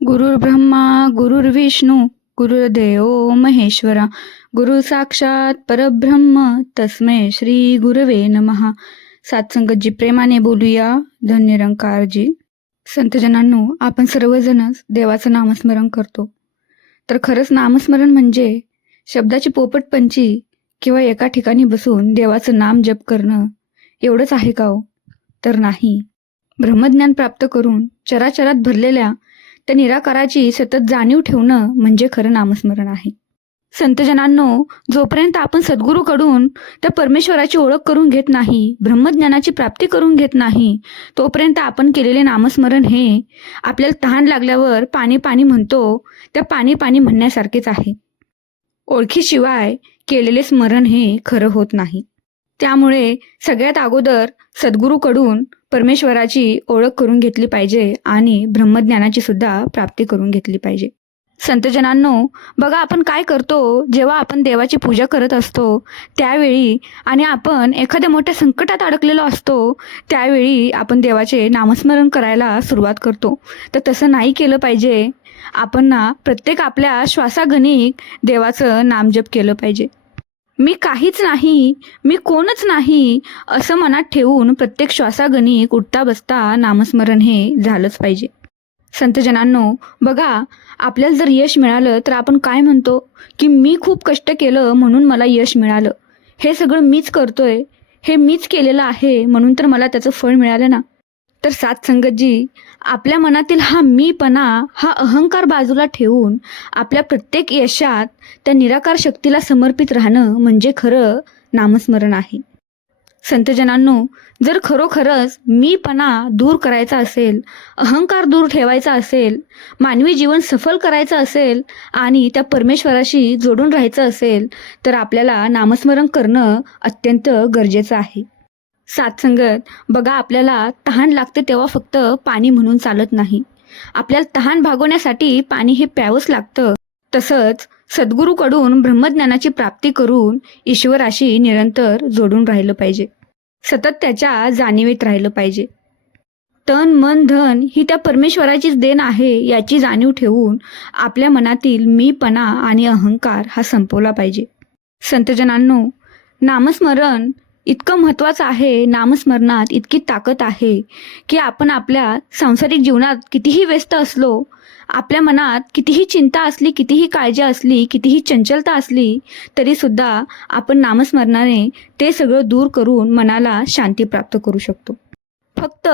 गुरुर्ब्रह्मा गुरुर्विष्णू गुरुर्देव महेश्वरा गुरु साक्षात परब्रह्म तस्मै श्री गुरवे नमः. सात्संगतजी प्रेमाने बोलूया. धन्यरंकारजी. संतजनांनो, आपण सर्वजणच देवाचं नामस्मरण करतो. तर खरंच नामस्मरण म्हणजे शब्दाची पोपटपंची किंवा एका ठिकाणी बसून देवाचं नाम जप करणं एवढंच आहे का हो? तर नाही. ब्रह्मज्ञान प्राप्त करून चराचरात भरलेल्या त्या निराकाराची सतत जाणीव ठेवणं म्हणजे खरं नामस्मरण आहे. संतजनांनो, जोपर्यंत आपण सद्गुरूकडून त्या परमेश्वराची ओळख करून घेत नाही, ब्रह्मज्ञानाची प्राप्ती करून घेत नाही, तोपर्यंत आपण केलेले नामस्मरण हे आपल्याला तहान लागल्यावर पाणी पाणी म्हणतो त्या पाणी पाणी म्हणण्यासारखेच आहे. ओळखीशिवाय केलेले स्मरण हे खरं होत नाही. त्यामुळे सगळ्यात अगोदर सद्गुरूकडून परमेश्वराची ओळख करून घेतली पाहिजे आणि ब्रह्मज्ञानाची सुद्धा प्राप्ती करून घेतली पाहिजे. संतजनांनो, बघा आपण काय करतो जेव्हा आपण देवाची पूजा करत असतो त्यावेळी आणि आपण एखाद्या मोठ्या संकटात अडकलेलो असतो त्यावेळी आपण देवाचे नामस्मरण करायला सुरुवात करतो. तर तसं नाही केलं पाहिजे. आपण ना प्रत्येक आपल्या श्वासागणिक देवाचं नामजप केलं पाहिजे. मी काहीच नाही, मी कोणच नाही असं मनात ठेवून प्रत्येक श्वासागणिक उठता बसता नामस्मरण हे झालंच पाहिजे. संतजनांनो, बघा आपल्याला जर यश मिळालं तर आपण काय म्हणतो की मी खूप कष्ट केलं म्हणून मला यश मिळालं, हे सगळं मीच करतोय, हे मीच केलेलं आहे म्हणून तर मला त्याचं फळ मिळालं ना. तर सात्संगतजी, आपल्या मनातील हा मीपणा, हा अहंकार बाजूला ठेवून आपल्या प्रत्येक यशात त्या निराकार शक्तीला समर्पित राहणं म्हणजे खरं नामस्मरण आहे. संतजनांनो, जर खरोखरच मीपणा दूर करायचा असेल, अहंकार दूर ठेवायचा असेल, मानवी जीवन सफल करायचं असेल आणि त्या परमेश्वराशी जोडून राहायचं असेल तर आपल्याला नामस्मरण करणं अत्यंत गरजेचं आहे. सात्संगत, बघा आपल्याला तहान लागते तेव्हा फक्त पाणी म्हणून चालत नाही. आपल्याला तहान भागवण्यासाठी पाणी हे प्यावंच लागतं. तसंच सद्गुरूकडून ब्रह्मज्ञानाची प्राप्ती करून ईश्वराशी निरंतर जोडून राहिलं पाहिजे. सतत त्याच्या जाणीवेत राहिलं पाहिजे. तन मन धन ही त्या परमेश्वराचीच देण आहे याची जाणीव ठेवून आपल्या मनातील मीपणा आणि अहंकार हा संपवला पाहिजे. संतजनांनो, नामस्मरण इतकं महत्त्वाचं आहे, नामस्मरणात इतकी ताकद आहे की आपण आपल्या सांसारिक जीवनात कितीही व्यस्त असलो, आपल्या मनात कितीही चिंता असली, कितीही काळजी असली, कितीही चंचलता असली तरीसुद्धा आपण नामस्मरणाने ते सगळं दूर करून मनाला शांती प्राप्त करू शकतो. फक्त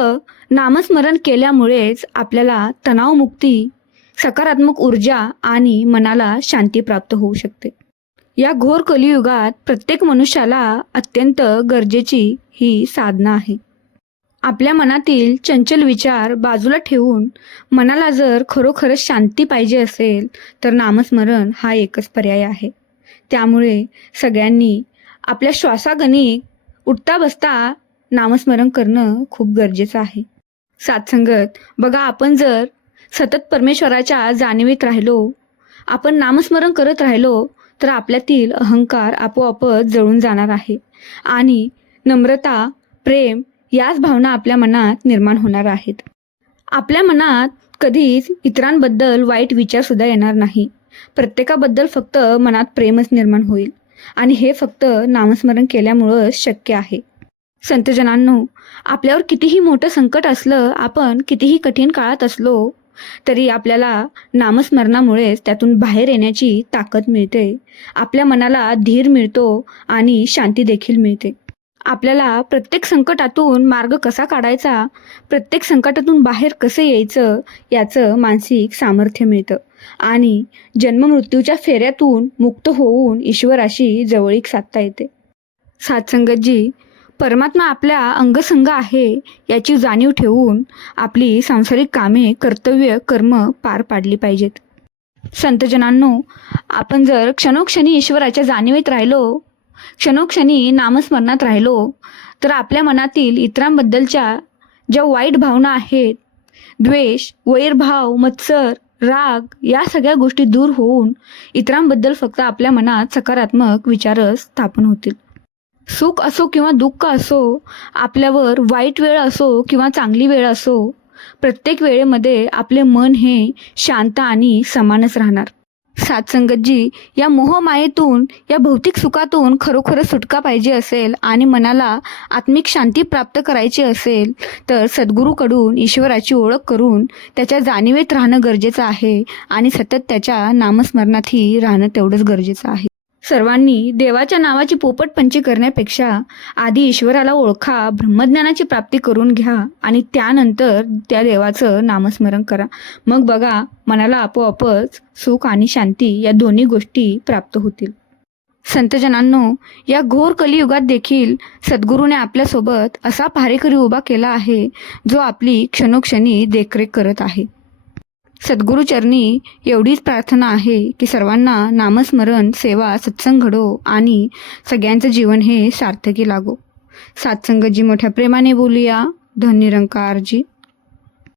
नामस्मरण केल्यामुळेच आपल्याला तणावमुक्ती, सकारात्मक ऊर्जा आणि मनाला शांती प्राप्त होऊ शकते. या घोर कलियुगात प्रत्येक मनुष्याला अत्यंत गरजेची ही साधना आहे. आपल्या मनातील चंचल विचार बाजूला ठेवून मनाला जर खरोखरच शांती पाहिजे असेल तर नामस्मरण हा एकच पर्याय आहे. त्यामुळे सगळ्यांनी आपल्या श्वासागणिक उठता बसता नामस्मरण करणं खूप गरजेचं आहे. सात्संगत, बघा आपण जर सतत परमेश्वराच्या जाणीवेत राहिलो, आपण नामस्मरण करत राहिलो तर आपल्यातील अहंकार आपोआपच जळून जाणार आहे आणि नम्रता, प्रेम याच भावना आपल्या मनात निर्माण होणार आहेत. आपल्या मनात कधीच इतरांबद्दल वाईट विचारसुद्धा येणार नाही. प्रत्येकाबद्दल फक्त मनात प्रेमच निर्माण होईल आणि हे फक्त नामस्मरण केल्यामुळंच शक्य आहे. संतजनांनो, आपल्यावर कितीही मोठं संकट असलं, आपण कितीही कठीण काळात असलो तरी आपल्याला नामस्मरणामुळेच त्यातून बाहेर येण्याची ताकद मिळते. आपल्या मनाला धीर मिळतो आणि शांती देखील मिळते. आपल्याला प्रत्येक संकटातून मार्ग कसा काढायचा, प्रत्येक संकटातून बाहेर कसं यायचं याचं मानसिक सामर्थ्य मिळतं आणि जन्ममृत्यूच्या फेऱ्यातून मुक्त होऊन ईश्वराशी जवळीक साधता येते. सात्संगतजी, परमात्मा आपल्या अंगसंग आहे याची जाणीव ठेवून आपली सांसारिक कामे, कर्तव्य, कर्म पार पाडली पाहिजेत. संतजनांनो, आपण जर क्षणोक्षणी ईश्वराच्या जाणीवेत राहिलो, क्षणोक्षणी नामस्मरणात राहिलो तर आपल्या मनातील इतरांबद्दलच्या ज्या वाईट भावना आहेत, द्वेष, वैरभाव, मत्सर, राग या सगळ्या गोष्टी दूर होऊन इतरांबद्दल फक्त आपल्या मनात सकारात्मक विचारच स्थापन होतील. सुख असो किंवा दुःख असो, आपल्यावर वाईट वेळ असो किंवा चांगली वेळ असो, प्रत्येक वेळेमध्ये आपले मन हे शांत आणि समानच राहणार. सात्संगतजी, या मोहमायेतून, या भौतिक सुखातून खरोखर सुटका पाहिजे असेल आणि मनाला आत्मिक शांती प्राप्त करायची असेल तर सद्गुरूकडून ईश्वराची ओळख करून त्याच्या जाणीवेत राहणं गरजेचं आहे आणि सतत त्याच्या नामस्मरणातही राहणं तेवढंच गरजेचं आहे. सर्वांनी देवाच्या नावाची पोपटपंची करण्यापेक्षा आधी ईश्वराला ओळखा, ब्रह्मज्ञानाची प्राप्ती करून घ्या आणि त्यानंतर त्या देवाचं नामस्मरण करा. मग बघा, मनाला आपोआपच सुख आणि शांती या दोन्ही गोष्टी प्राप्त होतील. संतजनांनो, या घोर कलियुगात देखील सद्गुरूने आपल्यासोबत असा पहारेकरी उभा केला आहे जो आपली क्षणोक्षणी देखरेख करत आहे. सद्गुरूचरणी एवढीच प्रार्थना आहे की सर्वांना नामस्मरण, सेवा, सत्संग घडो आणि सगळ्यांचं जीवन हे सार्थकी लागो. सात्संगतजी मोठ्या प्रेमाने बोलूया. धन निरंकारजी.